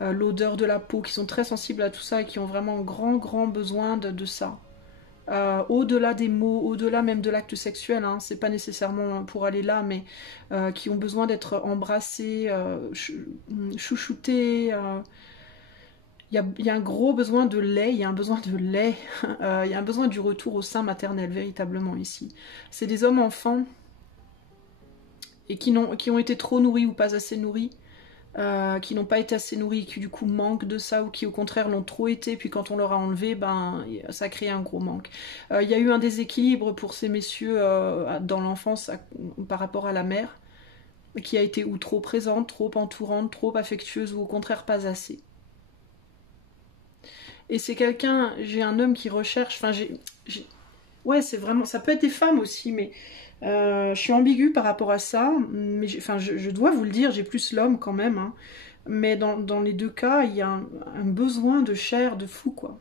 l'odeur de la peau, qui sont très sensibles à tout ça et qui ont vraiment grand besoin de ça. Au-delà des mots, au-delà même de l'acte sexuel, hein, c'est pas nécessairement pour aller là, mais qui ont besoin d'être embrassés, chouchoutés. Il y a un gros besoin de lait, il y a un besoin de lait, il y a un besoin du retour au sein maternel, véritablement ici. C'est des hommes enfants et qui ont été trop nourris ou pas assez nourris. Qui n'ont pas été assez nourris, qui du coup manquent de ça, ou qui au contraire l'ont trop été, puis quand on leur a enlevé, ben ça a créé un gros manque. Il y a eu un déséquilibre pour ces messieurs dans l'enfance par rapport à la mère, qui a été ou trop présente, trop entourante, trop affectueuse, ou au contraire pas assez. Et c'est quelqu'un, j'ai un homme qui recherche, enfin ouais, c'est vraiment, ça peut être des femmes aussi, mais je suis ambiguë par rapport à ça, mais je dois vous le dire, j'ai plus l'homme quand même, hein. Mais dans les deux cas, il y a un besoin de chair de fou, quoi.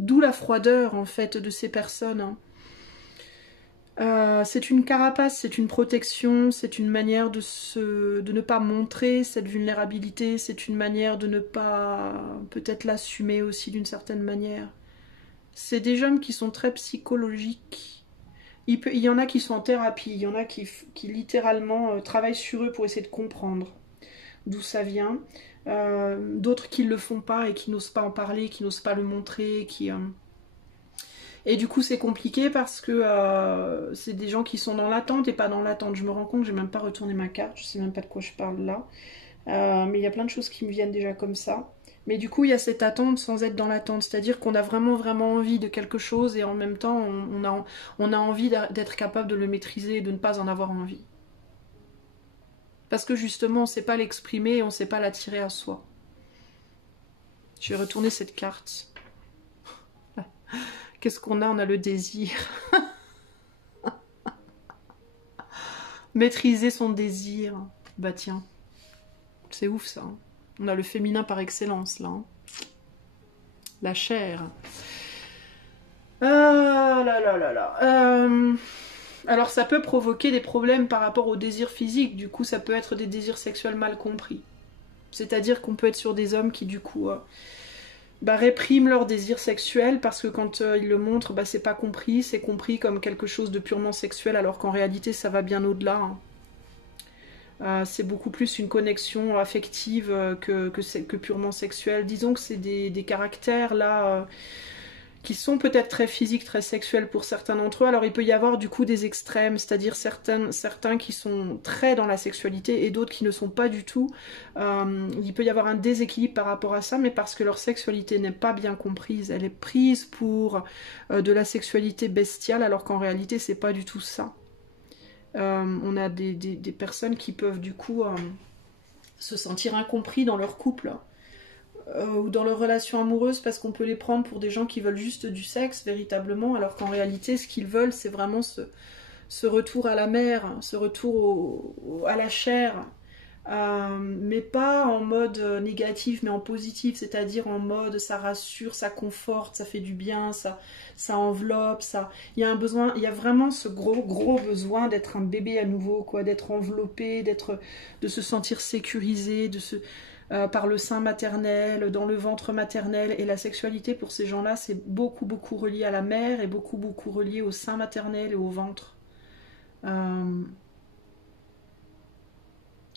D'où la froideur, en fait, de ces personnes, hein. C'est une carapace, c'est une protection, c'est une manière de ne pas montrer cette vulnérabilité, c'est une manière de ne pas peut-être l'assumer aussi d'une certaine manière. C'est des hommes qui sont très psychologiques. Il y en a qui sont en thérapie, il y en a qui littéralement travaillent sur eux pour essayer de comprendre d'où ça vient. D'autres qui ne le font pas et qui n'osent pas en parler, qui n'osent pas le montrer, Et du coup c'est compliqué parce que c'est des gens qui sont dans l'attente et pas dans l'attente. Je me rends compte, j'ai même pas retourné ma carte, je sais même pas de quoi je parle là. Mais il y a plein de choses qui me viennent déjà comme ça. Mais du coup, il y a cette attente sans être dans l'attente. C'est-à-dire qu'on a vraiment, vraiment envie de quelque chose et en même temps, on a envie d'être capable de le maîtriser et de ne pas en avoir envie. Parce que justement, on ne sait pas l'exprimer et on ne sait pas l'attirer à soi. Je vais retourner cette carte. Qu'est-ce qu'on a? On a le désir. Maîtriser son désir. Bah tiens, c'est ouf ça. On a le féminin par excellence là. La chair. Ah là là là là. Alors ça peut provoquer des problèmes par rapport au désir physique. Du coup, ça peut être des désirs sexuels mal compris. C'est-à-dire qu'on peut être sur des hommes qui du coup répriment leur désir sexuel parce que quand ils le montrent, c'est pas compris. C'est compris comme quelque chose de purement sexuel alors qu'en réalité ça va bien au-delà. C'est beaucoup plus une connexion affective que purement sexuelle. Disons que c'est des caractères là qui sont peut-être très physiques, très sexuels pour certains d'entre eux. Alors il peut y avoir du coup des extrêmes, c'est-à-dire certains qui sont très dans la sexualité et d'autres qui ne sont pas du tout. Il peut y avoir un déséquilibre par rapport à ça, mais parce que leur sexualité n'est pas bien comprise. Elle est prise pour de la sexualité bestiale alors qu'en réalité c'est pas du tout ça. On a des personnes qui peuvent du coup se sentir incompris dans leur couple ou dans leur relation amoureuse parce qu'on peut les prendre pour des gens qui veulent juste du sexe véritablement alors qu'en réalité ce qu'ils veulent c'est vraiment ce retour à la mer, ce retour à la chair, mais pas en mode négatif mais en positif, c'est-à-dire en mode ça rassure, ça conforte, ça fait du bien, ça enveloppe, ça. Il y a un besoin, il y a vraiment ce gros besoin d'être un bébé à nouveau, quoi, d'être enveloppé, de se sentir sécurisé, par le sein maternel, dans le ventre maternel. Et la sexualité pour ces gens-là, c'est beaucoup relié à la mère et beaucoup relié au sein maternel et au ventre.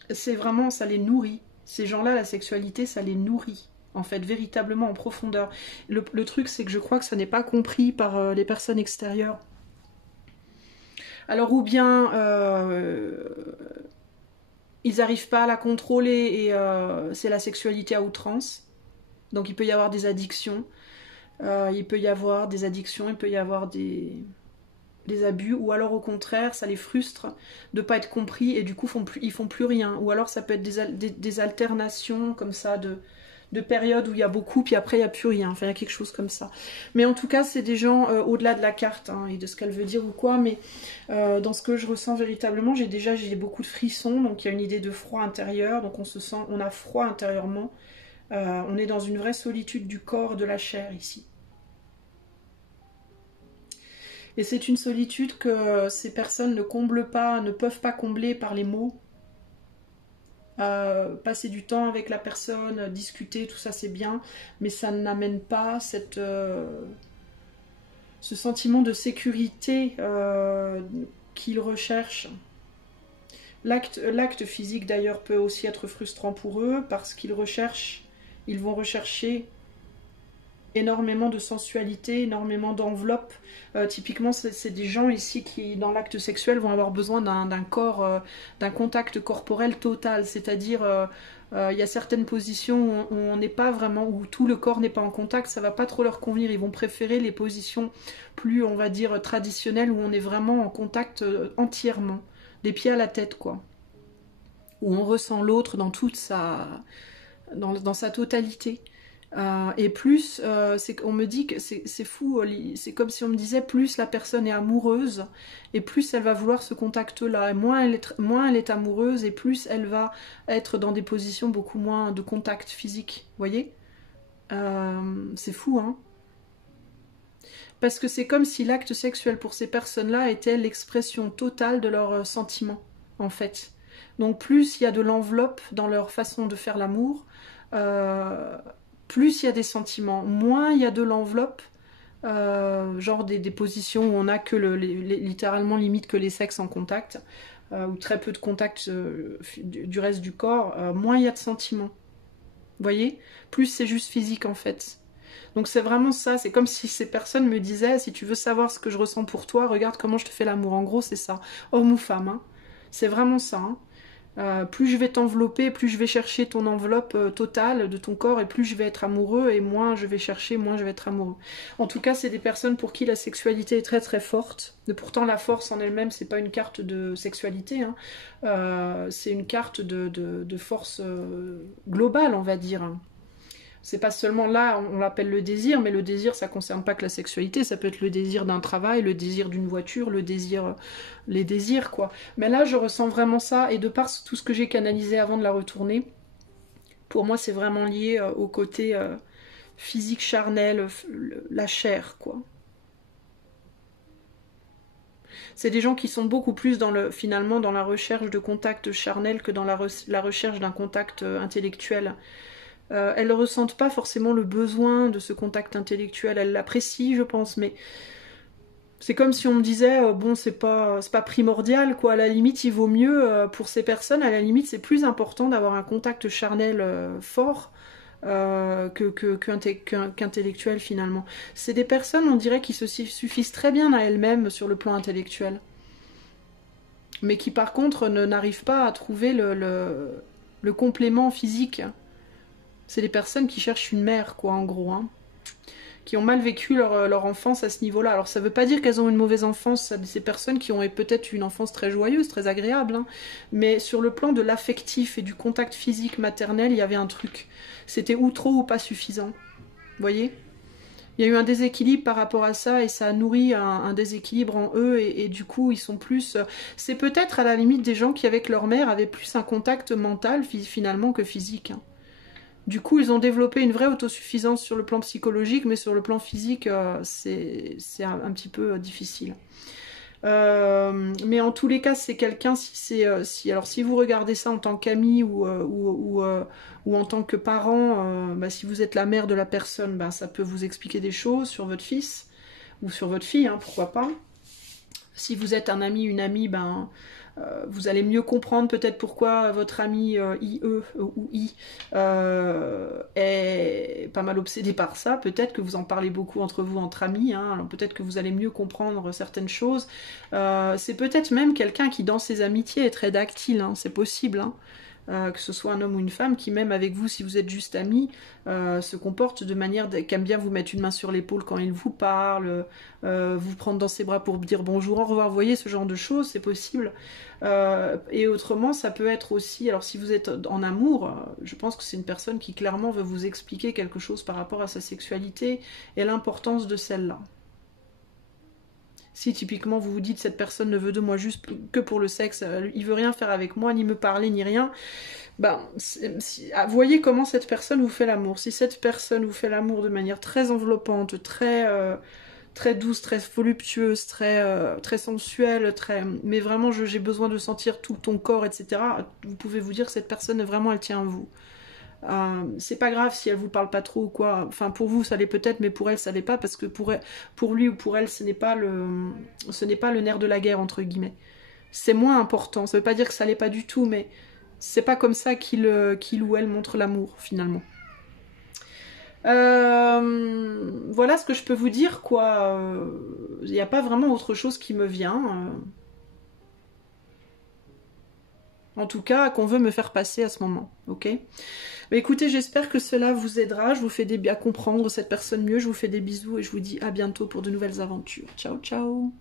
C'est vraiment, ça les nourrit. Ces gens-là, la sexualité, ça les nourrit. En fait, véritablement en profondeur. Le truc, c'est que je crois que ça n'est pas compris par les personnes extérieures. Alors, ou bien ils n'arrivent pas à la contrôler et c'est la sexualité à outrance. Donc, il peut y avoir des addictions. Il peut y avoir des addictions, il peut y avoir des abus, ou alors au contraire ça les frustre de pas être compris et du coup ils font plus rien, ou alors ça peut être des alternations comme ça de périodes où il y a beaucoup puis après il n'y a plus rien, enfin il y a quelque chose comme ça. Mais en tout cas c'est des gens au-delà de la carte et de ce qu'elle veut dire ou quoi, mais dans ce que je ressens véritablement, j'ai beaucoup de frissons, donc il y a une idée de froid intérieur, donc on a froid intérieurement, on est dans une vraie solitude du corps, de la chair ici. Et c'est une solitude que ces personnes ne comblent pas, ne peuvent pas combler par les mots. Passer du temps avec la personne, discuter, tout ça c'est bien, mais ça n'amène pas ce sentiment de sécurité qu'ils recherchent. L'acte physique d'ailleurs peut aussi être frustrant pour eux parce qu'ils vont rechercher énormément de sensualité, énormément d'enveloppe. Typiquement, c'est des gens ici qui, dans l'acte sexuel, vont avoir besoin d'un corps, d'un contact corporel total. C'est-à-dire, il y a certaines positions où on n'est pas vraiment, où tout le corps n'est pas en contact, ça va pas trop leur convenir. Ils vont préférer les positions plus, on va dire, traditionnelles, où on est vraiment en contact entièrement, des pieds à la tête, quoi. Où on ressent l'autre dans toute dans sa totalité. Et plus, on me dit que c'est fou, c'est comme si on me disait plus la personne est amoureuse et plus elle va vouloir ce contact-là, et moins elle est amoureuse et plus elle va être dans des positions beaucoup moins de contact physique, vous voyez, c'est fou, hein, parce que c'est comme si l'acte sexuel pour ces personnes-là était l'expression totale de leurs sentiments, en fait. Donc plus il y a de l'enveloppe dans leur façon de faire l'amour, plus il y a des sentiments, moins il y a de l'enveloppe, genre des positions où on a que littéralement limite que les sexes en contact, ou très peu de contact du reste du corps, moins il y a de sentiments. Vous voyez? Plus c'est juste physique en fait. Donc c'est vraiment ça, c'est comme si ces personnes me disaient, si tu veux savoir ce que je ressens pour toi, regarde comment je te fais l'amour. En gros, c'est ça, homme ou femme, hein. C'est vraiment ça, hein. Plus je vais t'envelopper, plus je vais chercher ton enveloppe totale de ton corps, et plus je vais être amoureux, et moins je vais chercher, moins je vais être amoureux. En tout cas, c'est des personnes pour qui la sexualité est très très forte. Et pourtant, la force en elle-même, c'est pas une carte de sexualité, hein. C'est une carte de force globale, on va dire. C'est pas seulement là, on l'appelle le désir, mais le désir, ça concerne pas que la sexualité, ça peut être le désir d'un travail, le désir d'une voiture, le désir, les désirs, quoi. Mais là, je ressens vraiment ça, et de par tout ce que j'ai canalisé avant de la retourner, pour moi, c'est vraiment lié au côté physique, charnel, la chair, quoi. C'est des gens qui sont beaucoup plus finalement dans la recherche de contact charnel que dans la recherche d'un contact intellectuel. Elles ne ressentent pas forcément le besoin de ce contact intellectuel, elles l'apprécient, je pense, mais c'est comme si on me disait, bon, c'est pas primordial, quoi, à la limite, il vaut mieux, pour ces personnes, à la limite, c'est plus important d'avoir un contact charnel fort qu'intellectuel, finalement. C'est des personnes, on dirait, qui se suffisent très bien à elles-mêmes sur le plan intellectuel, mais qui, par contre, n'arrivent pas à trouver le complément physique. C'est des personnes qui cherchent une mère, quoi, en gros, hein, qui ont mal vécu leur enfance à ce niveau-là. Alors, ça veut pas dire qu'elles ont une mauvaise enfance, ces personnes qui ont peut-être une enfance très joyeuse, très agréable, hein, mais sur le plan de l'affectif et du contact physique maternel, il y avait un truc. C'était ou trop ou pas suffisant. Vous voyez ? Il y a eu un déséquilibre par rapport à ça, et ça a nourri un déséquilibre en eux, et du coup, ils sont plus... C'est peut-être, à la limite, des gens qui, avec leur mère, avaient plus un contact mental, finalement, que physique, hein. Du coup, ils ont développé une vraie autosuffisance sur le plan psychologique, mais sur le plan physique, c'est un petit peu difficile. Mais en tous les cas, c'est quelqu'un, alors si vous regardez ça en tant qu'ami ou en tant que parent, si vous êtes la mère de la personne, ça peut vous expliquer des choses sur votre fils ou sur votre fille, hein, pourquoi pas. Si vous êtes un ami, une amie, vous allez mieux comprendre peut-être pourquoi votre ami IE ou I est pas mal obsédé par ça. Peut-être que vous en parlez beaucoup entre vous, entre amis, hein. Alors peut-être que vous allez mieux comprendre certaines choses. C'est peut-être même quelqu'un qui, dans ses amitiés, est très tactile, hein. C'est possible, hein. Que ce soit un homme ou une femme, qui même avec vous, si vous êtes juste amis, se comporte de manière qu'aime bien vous mettre une main sur l'épaule quand il vous parle, vous prendre dans ses bras pour dire bonjour, au revoir, vous voyez, ce genre de choses, c'est possible. Et autrement, ça peut être aussi, alors si vous êtes en amour, je pense que c'est une personne qui clairement veut vous expliquer quelque chose par rapport à sa sexualité et l'importance de celle-là. Si typiquement vous vous dites cette personne ne veut de moi juste que pour le sexe, il veut rien faire avec moi, ni me parler, ni rien, voyez comment cette personne vous fait l'amour. Si cette personne vous fait l'amour de manière très enveloppante, très douce, très voluptueuse, très sensuelle, mais vraiment j'ai besoin de sentir tout ton corps, etc., vous pouvez vous dire que cette personne, vraiment, elle tient à vous. C'est pas grave si elle vous parle pas trop ou quoi, enfin pour vous ça l'est peut-être, mais pour elle ça l'est pas, parce que pour lui ou pour elle ce n'est pas le nerf de la guerre, entre guillemets. C'est moins important, ça veut pas dire que ça l'est pas du tout, mais c'est pas comme ça qu'il ou elle montre l'amour finalement. Voilà ce que je peux vous dire, quoi. Il n'y a pas vraiment autre chose qui me vient. En tout cas, qu'on veut me faire passer à ce moment, ok ? Mais écoutez, j'espère que cela vous aidera. Je vous fais à comprendre cette personne mieux. Je vous fais des bisous et je vous dis à bientôt pour de nouvelles aventures. Ciao, ciao!